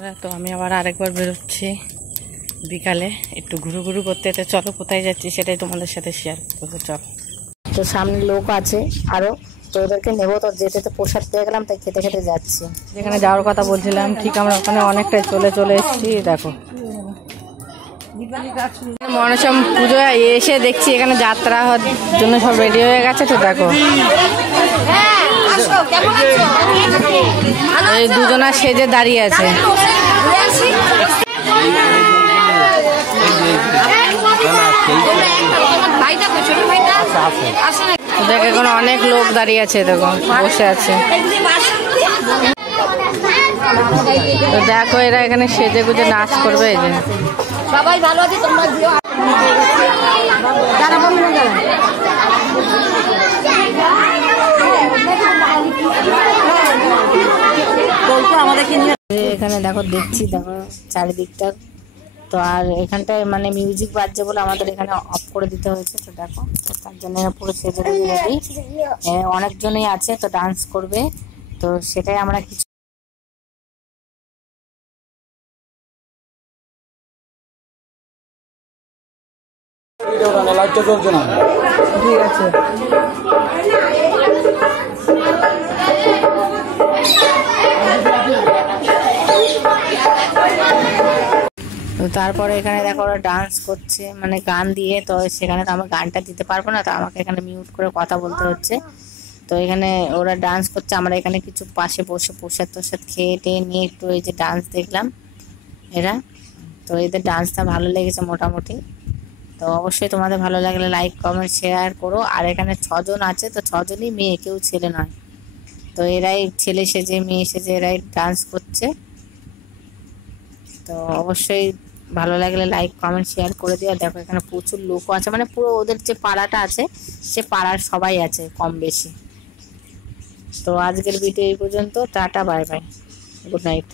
বন্ধুরা, তো আমি আবার আরেকবার বেরোচ্ছি বিকালে একটু ঘুরু ঘুরু করতে। তো চলো কোথায় যাচ্ছি সেটাই তোমাদের সাথে শেয়ার করবো। চল, তো সামনে লোক আছে আরো, তো ওদেরকে নেবো। তো যেতে তো প্রসাদ পেয়ে গেলাম, তাই খেতে খেতে যাচ্ছি। যেখানে যাওয়ার কথা বলছিলাম ঠিক আমরা ওখানে অনেকটাই চলে এসেছি। দেখো মনসা পুজো এসে দেখছি এখানে যাত্রা হওয়ার জন্য সব রেডি হয়ে গেছে। তো দেখো এই দুজনা সেজে দাঁড়িয়ে আছে। দেখ এখন অনেক লোক দাঁড়িয়ে আছে, দেখো বসে আছে। তো দেখো এরা এখানে সেজে গুজে নাচ করবে। এই যে সবাই ভালো আছে, তোমরা দিও। এখানে দেখো দেখছি, দেখো চারিদিকটা। তো আর এখানটায় মানে মিউজিক বাজছে বলে আমাদের এখানে অফ করে দিতে হয়েছে। তো দেখো তার জন্য পুরো সেজে রেডি, অনেকজনই আছে তো ডান্স করবে। তো সেটাই আমরা কিছু ঠিক আছে। তো তারপরে এখানে দেখো ওরা ডান্স করছে মানে গান দিয়ে। তো সেখানে তো আমরা গানটা দিতে পারবো না, তো আমাকে এখানে মিউট করে কথা বলতে হচ্ছে। তো এখানে ওরা ডান্স করছে, আমরা এখানে কিছু পাশে বসে প্রসাদ টোসাদ খেয়ে টেয়ে নিয়ে একটু এই যে ডান্স দেখলাম এরা। তো এদের ডান্সটা ভালো লেগেছে মোটামুটি। তো অবশ্যই তোমাদের ভালো লাগলে লাইক কমেন্ট শেয়ার করো। আর এখানে 6 জন আছে, তো 6 জনই মেয়ে, কেউ ছেলে নয়। তো এরাই ছেলে সেজে মেয়ে সেজে এরাই ডান্স করছে। তো অবশ্যই ভালো লাগলে লাইক কমেন্ট শেয়ার করে দিও। দেখো এখানে প্রচুর লোকও আছে, মানে পুরো ওদের যে পাড়াটা আছে সে পাড়ার সবাই আছে কম বেশি। তো আজকের ভিডিও এই পর্যন্ত। Tata, bye bye, good night.